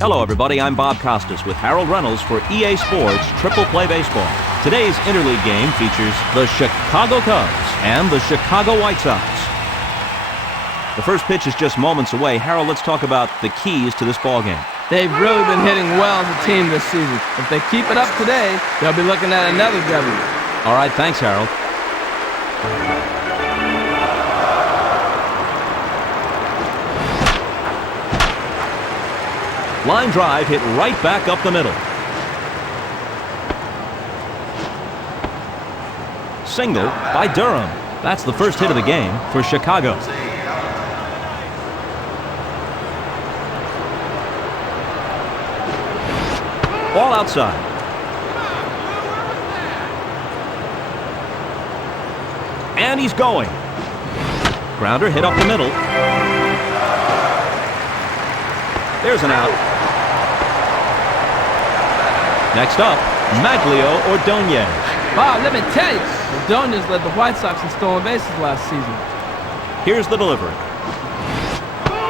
Hello, everybody. I'm Bob Costas with Harold Reynolds for EA Sports Triple Play Baseball. Today's interleague game features the Chicago Cubs and the Chicago White Sox. The first pitch is just moments away. Harold, let's talk about the keys to this ballgame. They've really been hitting well as a team this season. If they keep it up today, they'll be looking at another W. All right, thanks, Harold. Line drive hit right back up the middle. Single by Durham. That's the first hit of the game for Chicago. Ball outside. And he's going. Grounder hit up the middle. There's an out. Next up, Maglio Ordonez. Bob, let me tell you, Ordonez led the White Sox in stolen bases last season. Here's the delivery.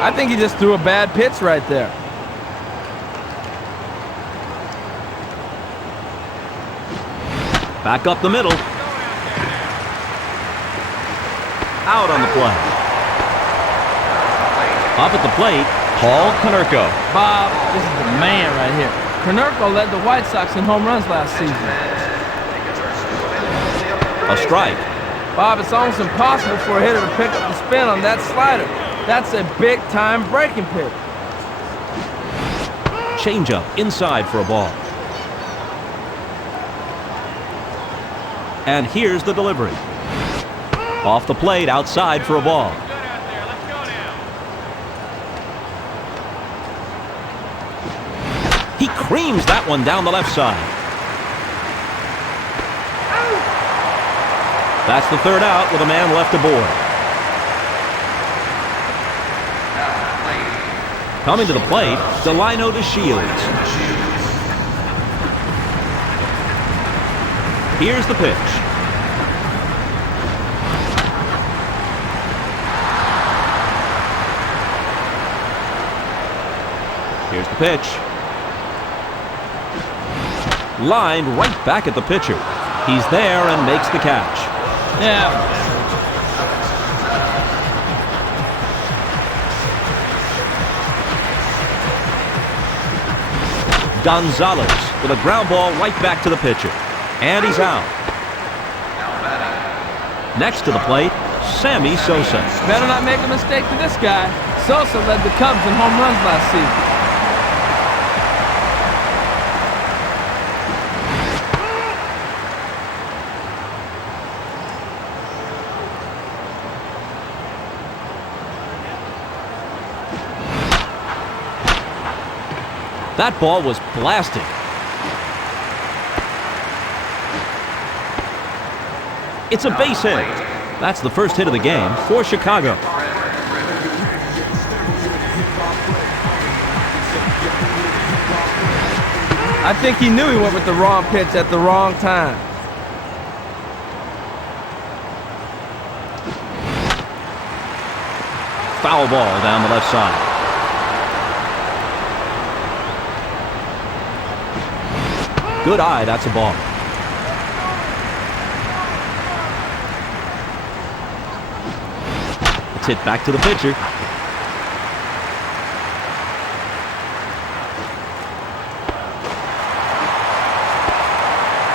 I think he just threw a bad pitch right there. Back up the middle. Out on the play. Up at the plate, Paul Konerko. Bob, this is the man right here. Konerko led the White Sox in home runs last season. A strike. Bob, it's almost impossible for a hitter to pick up the spin on that slider. That's a big-time breaking pitch. Changeup inside for a ball. And here's the delivery. Off the plate, outside for a ball. He creams that one down the left side. That's the third out with a man left aboard. Coming to the plate, Delino DeShields. Here's the pitch. Here's the pitch. Lined right back at the pitcher. He's there and makes the catch. Yeah. Gonzalez with a ground ball right back to the pitcher. And he's out. Next to the plate, Sammy Sosa. Better not make a mistake to this guy. Sosa led the Cubs in home runs last season. That ball was blasted. It's a base hit. That's the first hit of the game for Chicago. I think he knew he went with the wrong pitch at the wrong time. Foul ball down the left side. Good eye, that's a ball. It's hit back to the pitcher.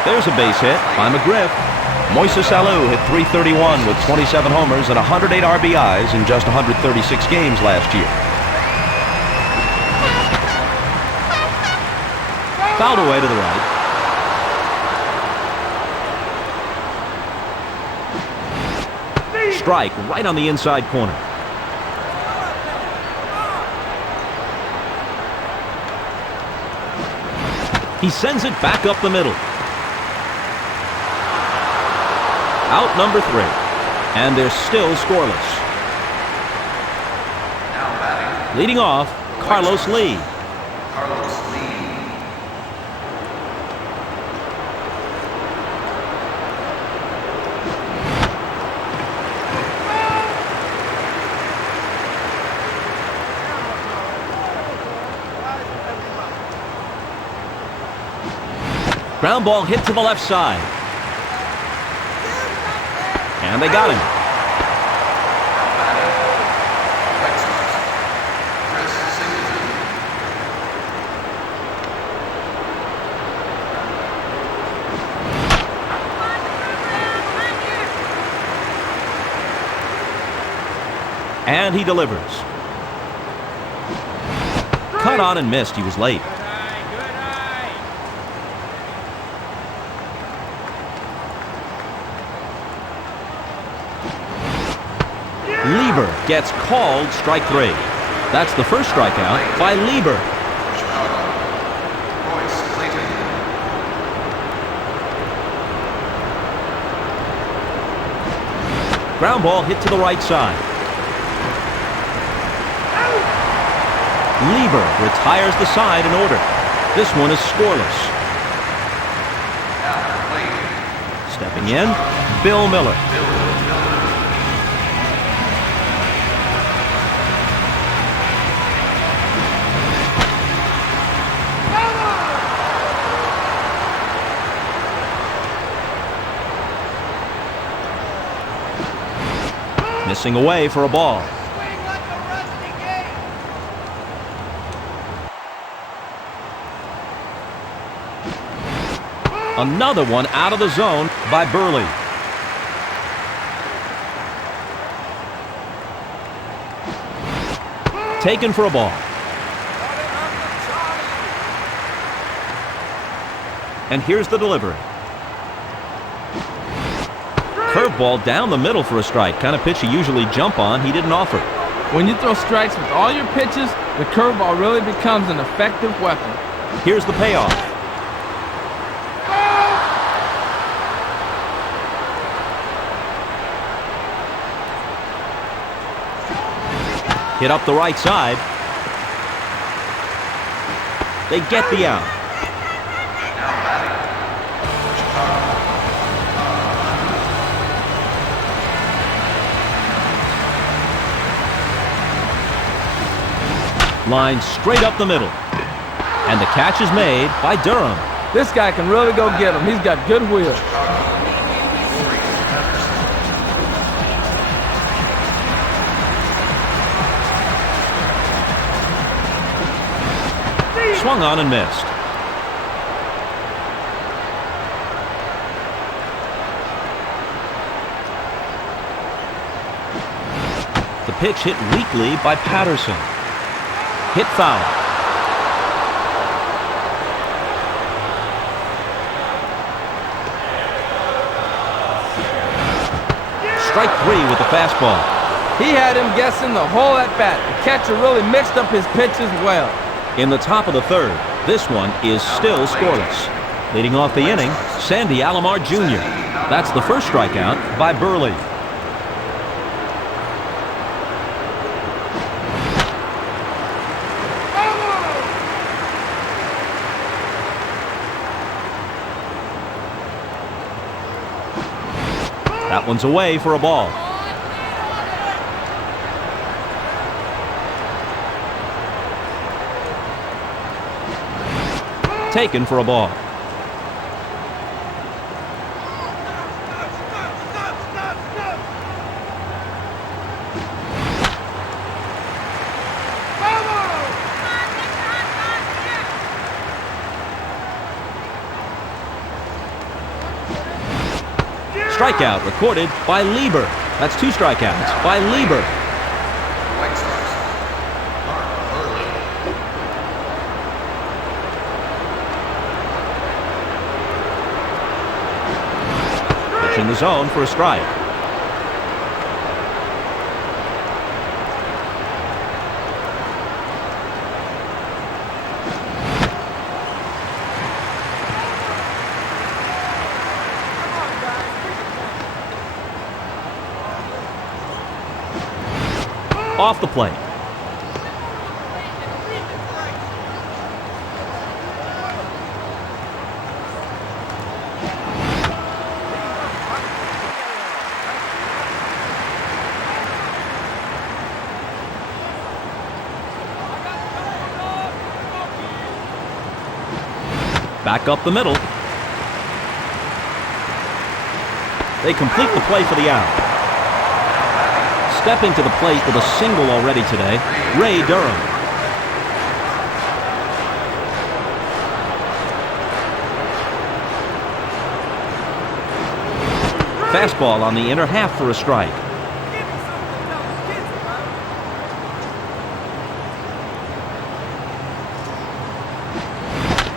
There's a base hit by McGriff. Moises Alou hit .331 with 27 homers and 108 RBIs in just 136 games last year. Fouled away to the right. Strike right on the inside corner. He sends it back up the middle. Out number 3. And they're still scoreless. Leading off, Carlos Lee. Ground ball hit to the left side. And they got him. And he delivers. Cut on and missed. He was late. Lieber gets called strike 3. That's the first strikeout by Lieber. Ground ball hit to the right side. Lieber retires the side in order. This one is scoreless. Stepping in, Bill Miller. Missing away for a ball. Another one out of the zone by Burley. Taken for a ball. And here's the delivery. Curveball down the middle for a strike. Kind of pitch you usually jump on. He didn't offer. When you throw strikes with all your pitches, the curveball really becomes an effective weapon. Here's the payoff. Hit up the right side. They get the out. Line straight up the middle. And the catch is made by Durham. This guy can really go get him. He's got good wheels. Swung on and missed. The pitch hit weakly by Patterson. Hit foul. Strike 3 with the fastball. He had him guessing the whole at bat. The catcher really mixed up his pitches well. In the top of the third, this one is still scoreless. Leading off the inning, Sandy Alomar Jr. That's the first strikeout by Burley. That one's away for a ball. Taken for a ball. Strikeout recorded by Lieber. That's 2 strikeouts by Lieber. Pitch in the zone for a strike. Off the plate. Back up the middle. They complete the play for the out. Stepping to the plate with a single already today, Ray Durham. Fastball on the inner half for a strike.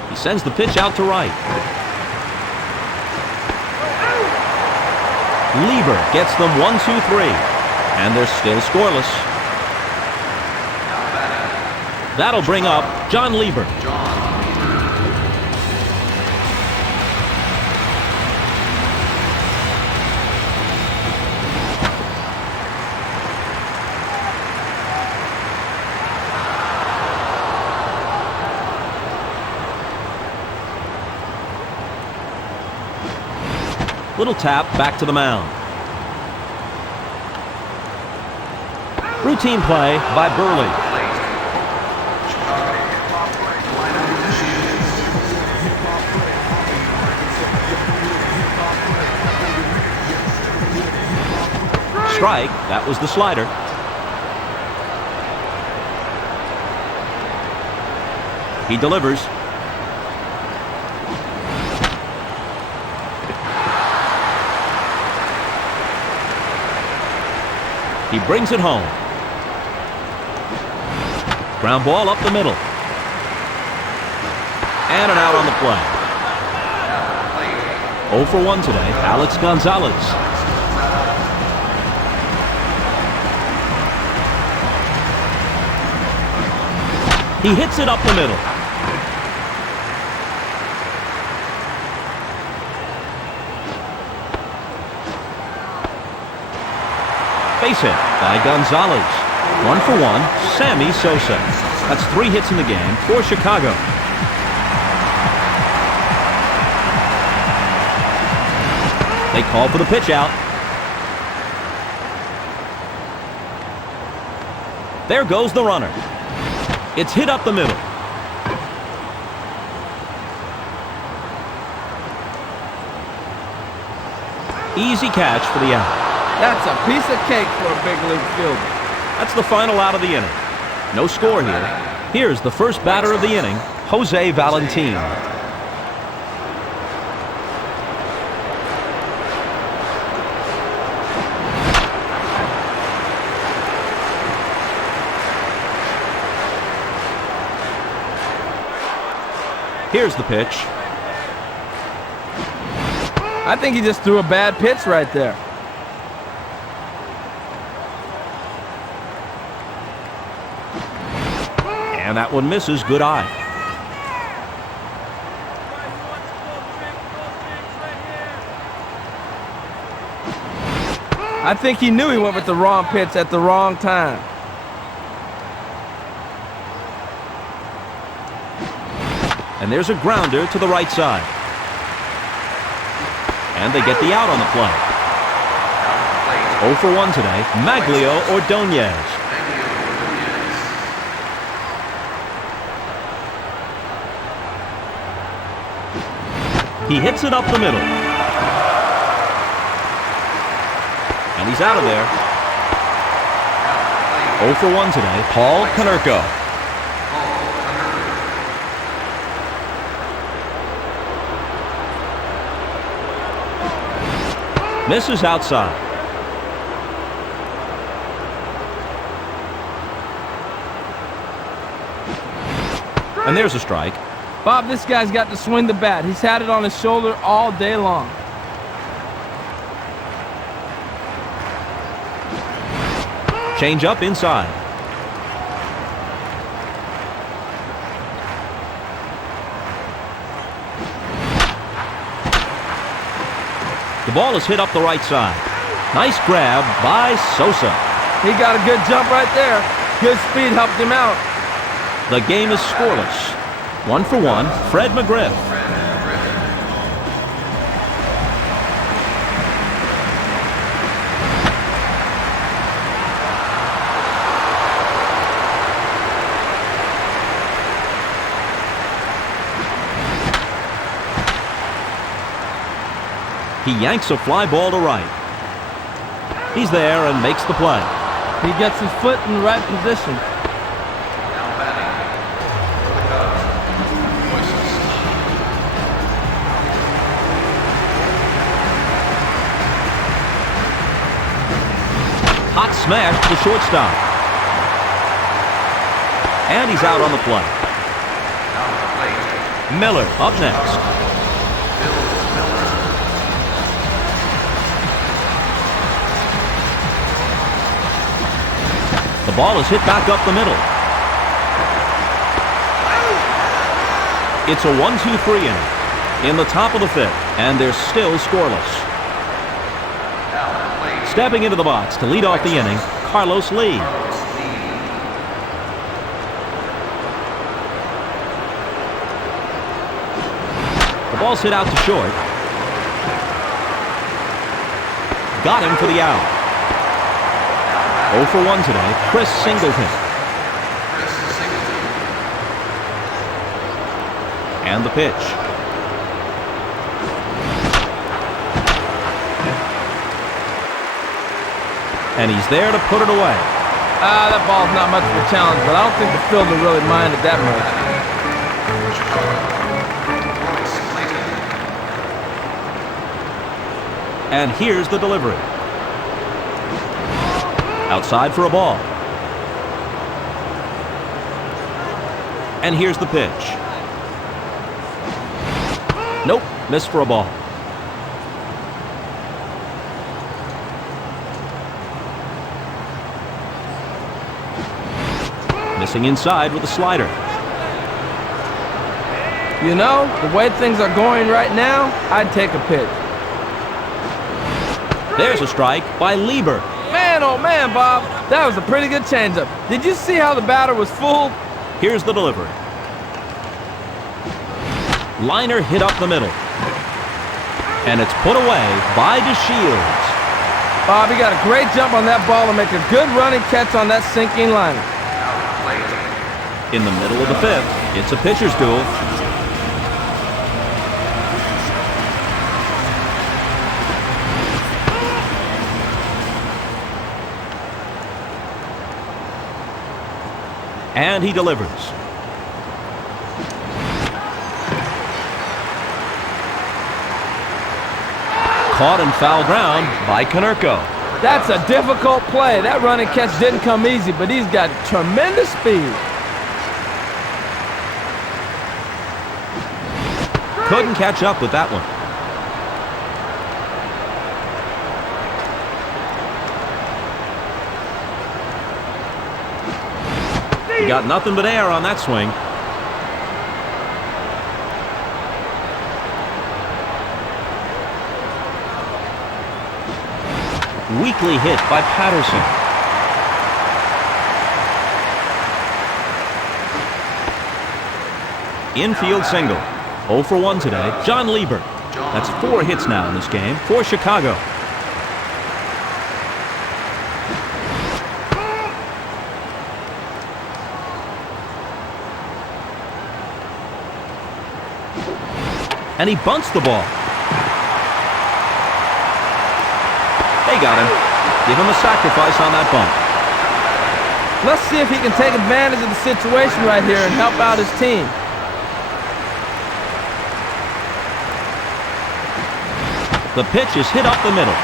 He sends the pitch out to right. Lieber gets them 1-2-3, and they're still scoreless. That'll bring up John Lieber. Little tap back to the mound. Routine play by Burley. Strike, that was the slider. He delivers. He brings it home. Ground ball up the middle. And an out on the play. 0 for 1 today, Alex Gonzalez. He hits it up the middle. Base hit by Gonzalez. 1 for 1, Sammy Sosa. That's 3 hits in the game for Chicago. They call for the pitch out. There goes the runner. It's hit up the middle. Easy catch for the out. That's a piece of cake for a big league fielder. That's the final out of the inning. No score here. Here's the first batter of the inning, Jose Valentin. Here's the pitch. I think he just threw a bad pitch right there. And that one misses. Good eye. I think he knew he went with the wrong pitch at the wrong time. And there's a grounder to the right side. And they get the out on the play. 0 for 1 today, Maglio Ordonez. He hits it up the middle. And he's out of there. 0 for 1 today, Paul Konerko. Misses outside. And there's a strike. Bob, this guy's got to swing the bat. He's had it on his shoulder all day long. Change up inside. The ball is hit up the right side. Nice grab by Sosa. He got a good jump right there. Good speed helped him out. The game is scoreless. 1 for 1, Fred McGriff. He yanks a fly ball to right. He's there and makes the play. He gets his foot in the right position. Hot smash to the shortstop. And he's out on the play. Miller up next. The ball is hit back up the middle. It's a 1-2-3 inning in the top of the fifth, and they're still scoreless. Stepping into the box to lead off the inning, Carlos Lee. The ball's hit out to short. Got him for the out. 0 for 1 today, Chris Singleton. And the pitch. And he's there to put it away. That ball's not much of a challenge, but I don't think the fielder really minded that much. And here's the delivery. Outside for a ball. And here's the pitch. Nope, missed for a ball. Missing inside with a slider. You know, the way things are going right now, I'd take a pitch. There's a strike by Lieber. Man, oh man, Bob, that was a pretty good changeup. Did you see how the batter was fooled? Here's the delivery. Liner hit up the middle. And it's put away by DeShields. Bob, he got a great jump on that ball and make a good running catch on that sinking liner. In the middle of the fifth, it's a pitcher's duel. And he delivers. Caught in foul ground by Konerko. That's a difficult play. That running catch didn't come easy, but he's got tremendous speed. Couldn't catch up with that one. He got nothing but air on that swing. Weakly hit by Patterson. Infield single. 0 for 1 today, John Lieber. That's 4 hits now in this game for Chicago. And he bunts the ball. They got him. Give him a sacrifice on that bunt. Let's see if he can take advantage of the situation right here and help out his team. The pitch is hit up the middle.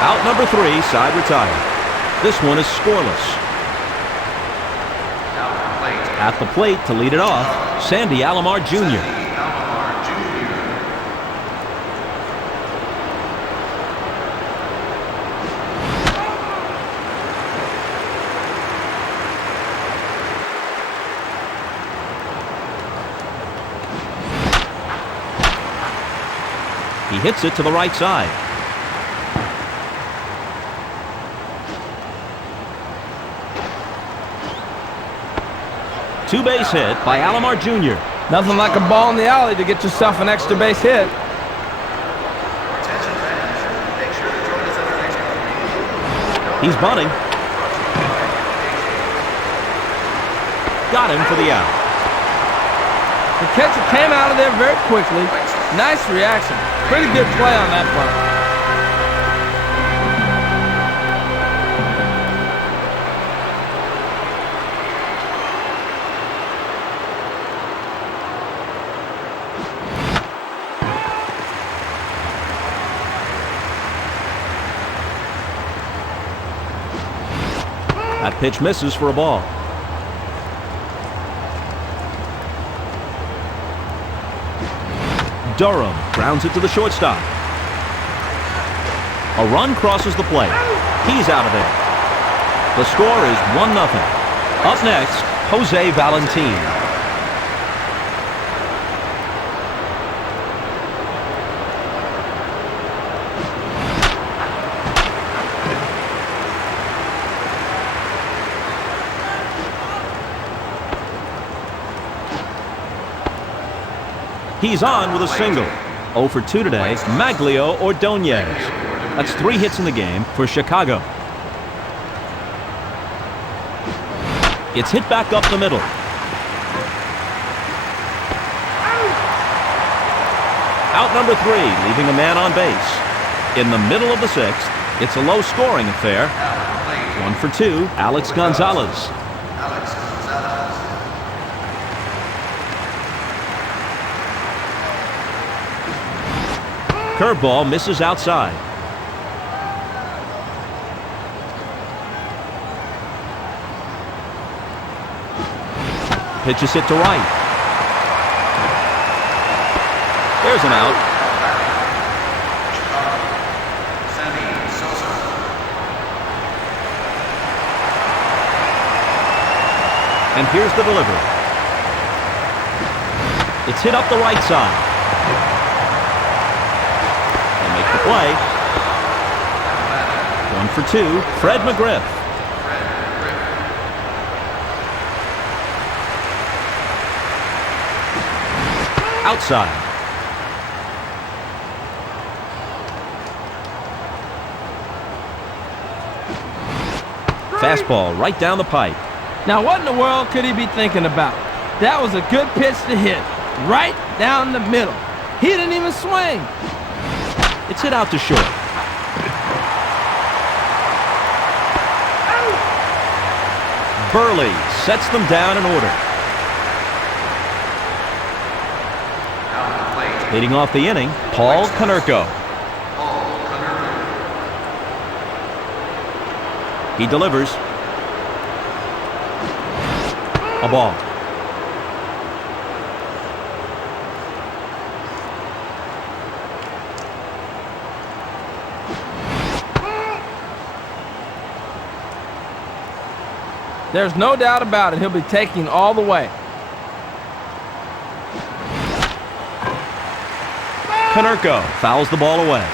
Out number 3, side retired. This one is scoreless. At the plate to lead it off, Sandy Alomar Jr. He hits it to the right side. Two-base hit by Alomar Jr. Nothing like a ball in the alley to get yourself an extra base hit. He's bunting. Got him for the out. The catcher came out of there very quickly. Nice reaction. Pretty good play on that bunt. That pitch misses for a ball. Durham grounds it to the shortstop. A run crosses the plate. He's out of there. The score is 1-0. Up next, Jose Valentin. he's on with a single. 0 for 2 today, Maglio Ordonez. That's 3 hits in the game for Chicago. It's hit back up the middle. Out number 3, leaving a man on base. In the middle of the 6th, it's a low-scoring affair. 1 for 2, Alex Gonzalez. Curveball misses outside. Pitch is hit to right. There's an out. And here's the delivery. It's hit up the right side. They make the play. 1 for 2, Fred McGriff. Outside. Fastball right down the pipe. Now what in the world could he be thinking about? That was a good pitch to hit. Right down the middle. He didn't even swing. It's hit out to short. Burley sets them down in order. Leading off the inning, Paul Konerko. He delivers. A ball. There's no doubt about it. He'll be taking all the way. Konerko fouls the ball away.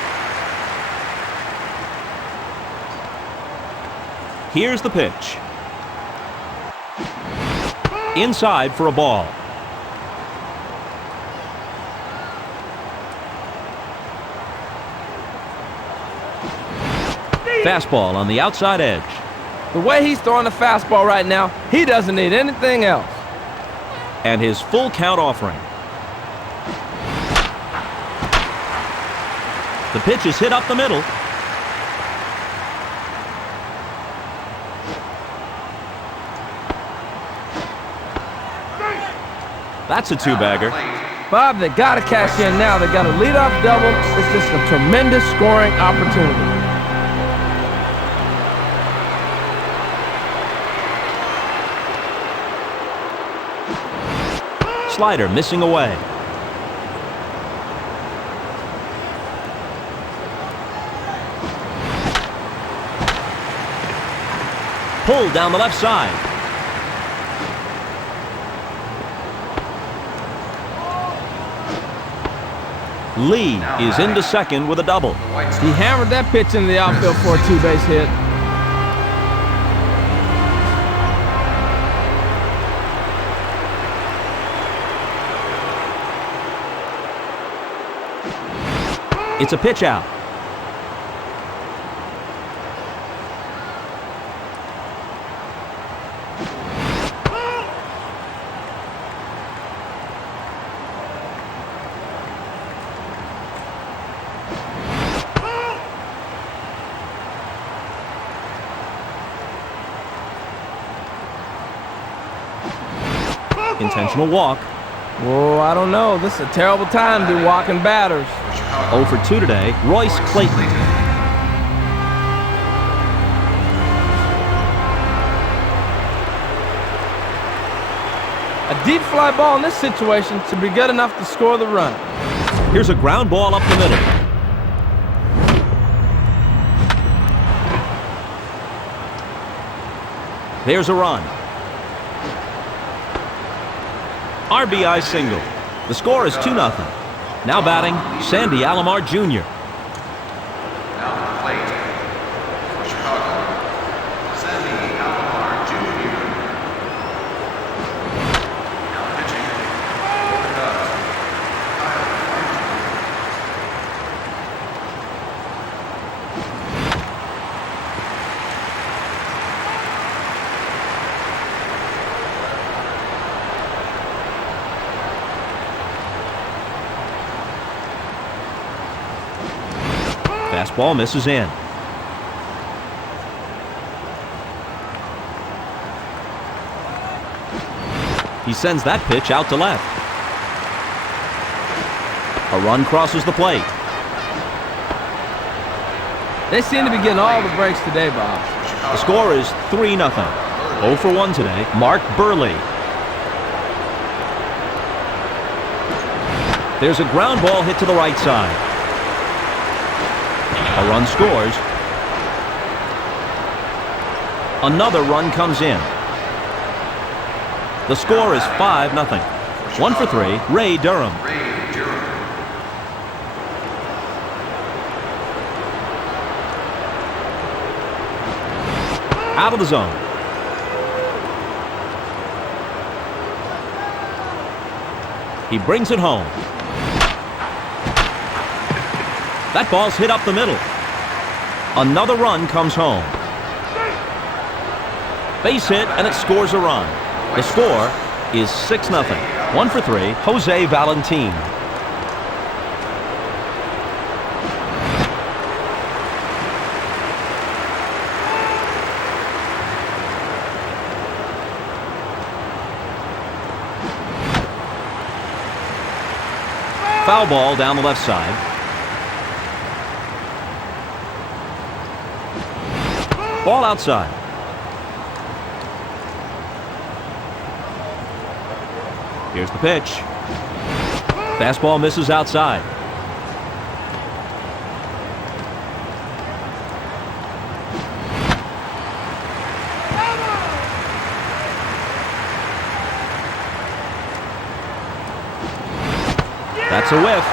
Here's the pitch. Inside for a ball. Fastball on the outside edge. The way he's throwing the fastball right now, he doesn't need anything else. And his full count offering. The pitch is hit up the middle. That's a 2-bagger. Bob, they got to cash in now. They got a leadoff double. It's just a tremendous scoring opportunity. Slider missing away. Pulled down the left side. Lee is into second with a double. He hammered that pitch into the outfield for a 2-base hit. It's a pitch out. Intentional walk. Whoa, I don't know. This is a terrible time to be walking batters. 0 for 2 today, Royce Clayton. A deep fly ball in this situation should be good enough to score the run. Here's a ground ball up the middle. There's a run. RBI single. The score is 2-0. Now batting, Sandy Alomar Jr. Fastball misses in. He sends that pitch out to left. A run crosses the plate. They seem to be getting all the breaks today, Bob. The score is 3-0. 0 for 1 today, Mark Burley. There's a ground ball hit to the right side. A run scores. Another run comes in. The score is 5-0. 1 for 3, Ray Durham. Out of the zone. He brings it home. That ball's hit up the middle. Another run comes home. Base hit, and it scores a run. The score is 6-0. 1 for 3, Jose Valentin. Foul ball down the left side. Ball outside. Here's the pitch. Fastball misses outside. That's a whiff.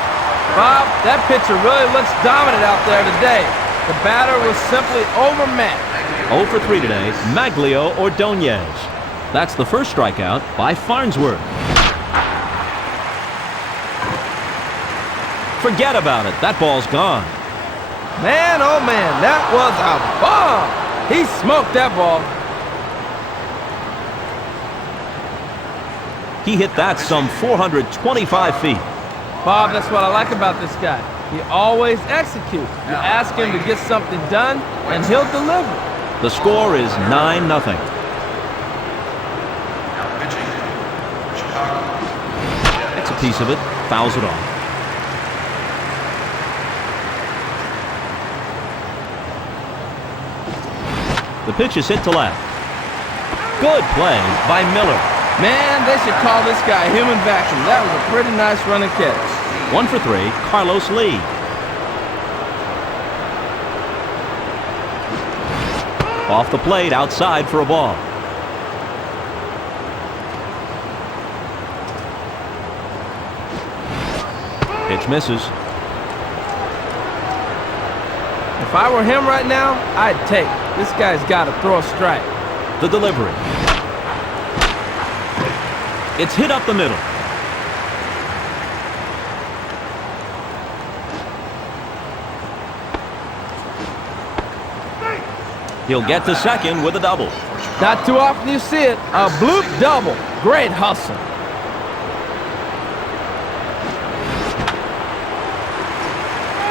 Bob, that pitcher really looks dominant out there today. The batter was simply overmatched. 0 for 3 today, Maglio Ordonez. That's the first strikeout by Farnsworth. Forget about it. That ball's gone. Man, oh man, that was a bomb. He smoked that ball. He hit that some 425 feet. Bob, that's what I like about this guy. He always executes. You ask him to get something done, and he'll deliver. The score is 9-0. Takes a piece of it, fouls it off. The pitch is hit to left. Good play by Miller. Man, they should call this guy a human vacuum. That was a pretty nice running catch. 1 for 3, Carlos Lee. Off the plate, outside for a ball. Pitch misses. If I were him right now, I'd take it. This guy's got to throw a strike. The delivery. It's hit up the middle. He'll get to second with a double. Not too often you see it. A bloop double. Great hustle.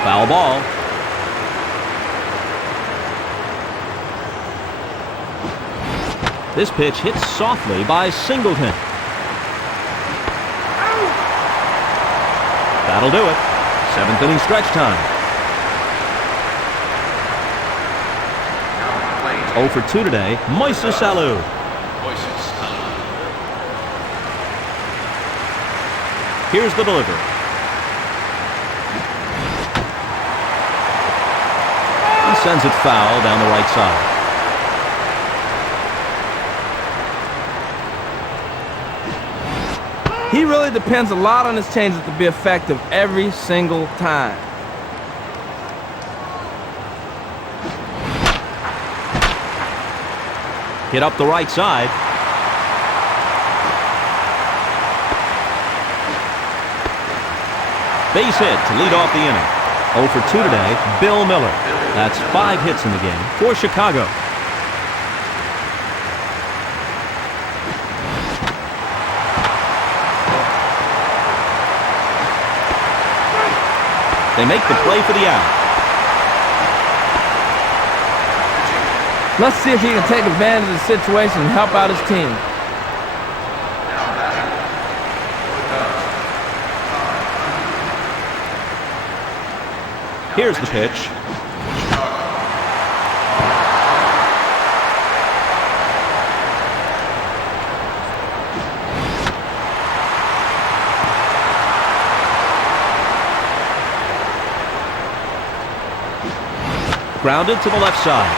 Foul ball. This pitch hits softly by Singleton. That'll do it. 7th inning stretch time. 0 for 2 today, Moises Alou. Here's the delivery. He sends it foul down the right side. He really depends a lot on his changes to be effective every single time. Hit up the right side. Base hit to lead off the inning. 0 for 2 today, Bill Miller. That's 5 hits in the game for Chicago. They make the play for the out. Let's see if he can take advantage of the situation and help out his team. Here's the pitch. Grounded to the left side.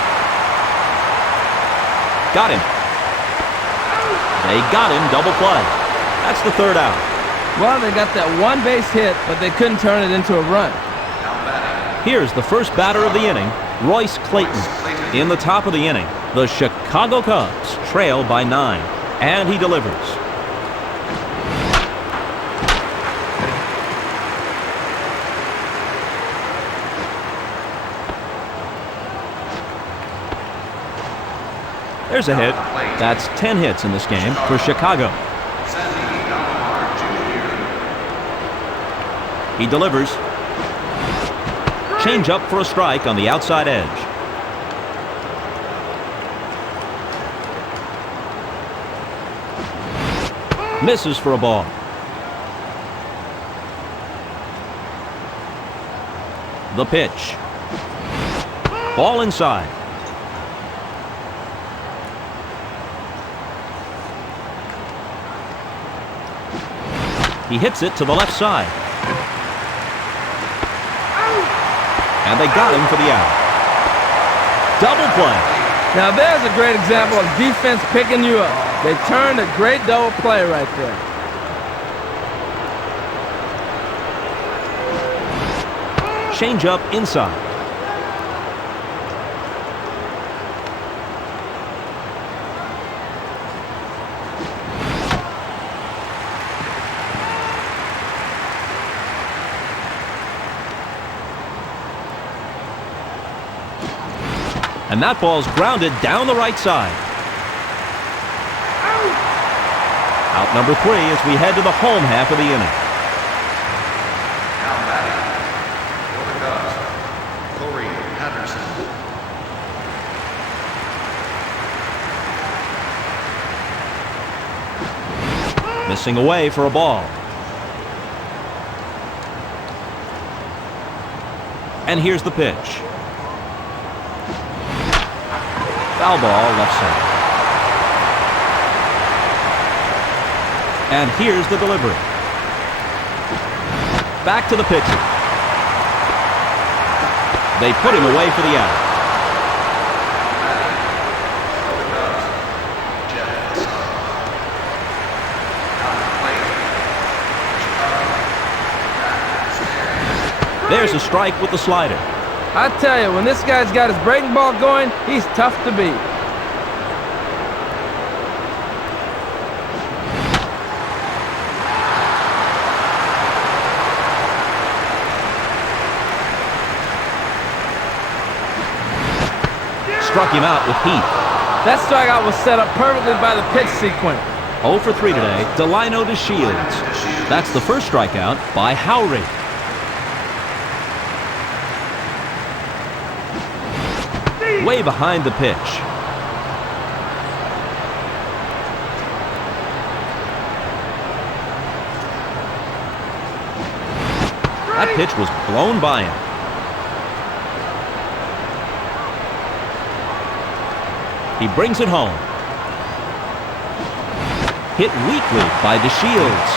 Got him. They got him, double play. That's the 3rd out. Well, they got that one base hit, but they couldn't turn it into a run. Here's the first batter of the inning, Royce Clayton. In the top of the inning, the Chicago Cubs trail by 9, and he delivers. There's a hit. That's 10 hits in this game for Chicago. He delivers. Change up for a strike on the outside edge. Misses for a ball. The pitch. Ball inside. He hits it to the left side. And they got him for the out. Double play. Now there's a great example of defense picking you up. They turned a great double play right there. Change up inside. And that ball's grounded down the right side. Out number 3 as we head to the home half of the inning. Now batting for the Cubs, Corey Patterson. Missing away for a ball. And here's the pitch. Foul ball left side. And here's the delivery. Back to the pitcher. They put him away for the out. There's a strike with the slider. I tell you, when this guy's got his breaking ball going, he's tough to beat. Struck him out with heat. That strikeout was set up perfectly by the pitch sequence. 0 for 3 today, Delino DeShields. That's the first strikeout by Howry. Way behind the pitch. That pitch was blown by him. He brings it home. Hit weakly by DeShields.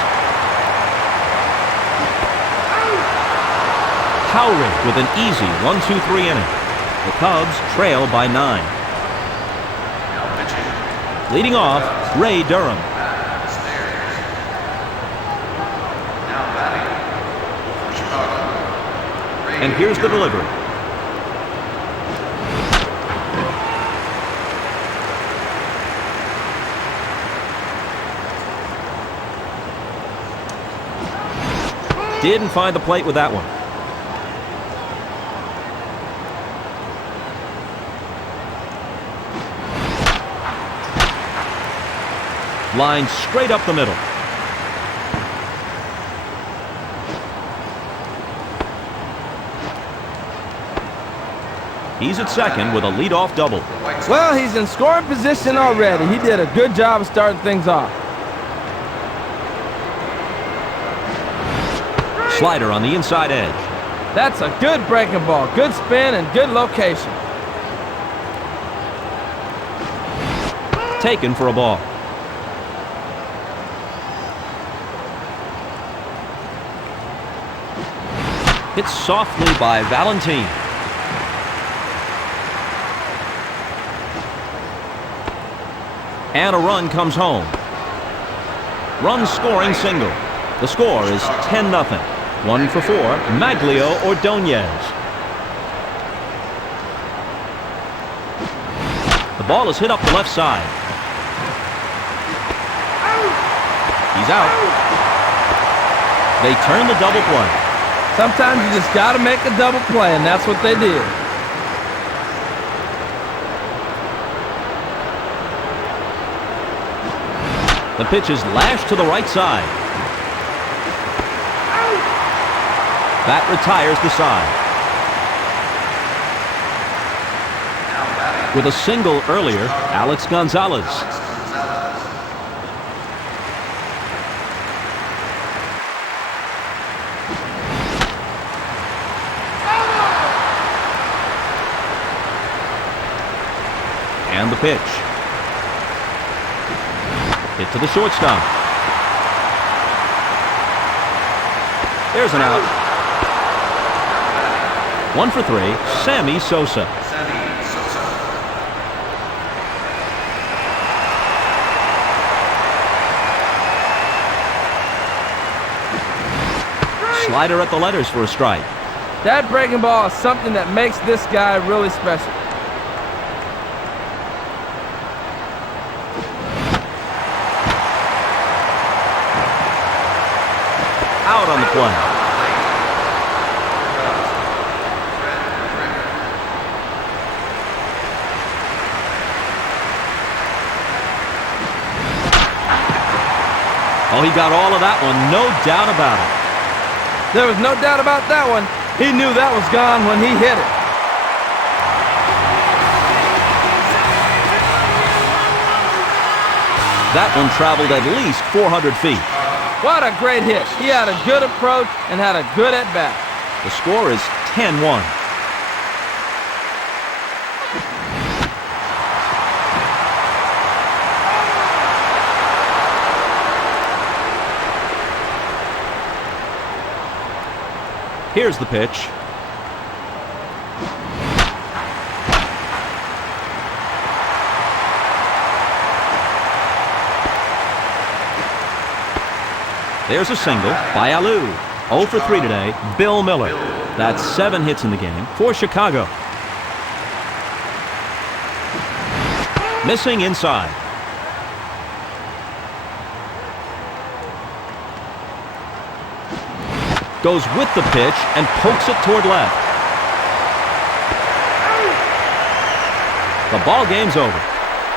Howry with an easy 1-2-3 inning. The Cubs trail by 9. Leading off, Ray Durham. And here's the delivery. Didn't find the plate with that one. Line straight up the middle. He's at second with a leadoff double. Well, he's in scoring position already. He did a good job of starting things off. Slider on the inside edge. That's a good breaking ball. Good spin and good location. Taken for a ball. Hit softly by Valentine. And a run comes home. Run scoring single. The score is 10-0. 1 for 4, Maglio Ordonez. The ball is hit up the left side. He's out. They turn the double play. Sometimes you just got to make a double play, and that's what they did. The pitch is lashed to the right side. That retires the side. With a single earlier, Alex Gonzalez. And the pitch. Hit to the shortstop. There's an out. 1 for 3, Sammy Sosa. Slider at the letters for a strike. That breaking ball is something that makes this guy really special. Out on the play. Oh, he got all of that one, no doubt about it. There was no doubt about that one. He knew that was gone when he hit it. That one traveled at least 400 feet. What a great hit. He had a good approach and had a good at-bat. The score is 10-1. Here's the pitch. There's a single by Alou. 0 for 3 today, Bill Miller. That's 7 hits in the game for Chicago. Missing inside. Goes with the pitch and pokes it toward left. The ball game's over.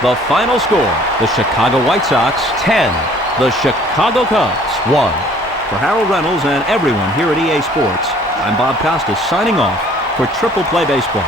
The final score, the Chicago White Sox 10, the Chicago Cubs 1. For Harold Reynolds and everyone here at EA Sports, I'm Bob Costas signing off for Triple Play Baseball.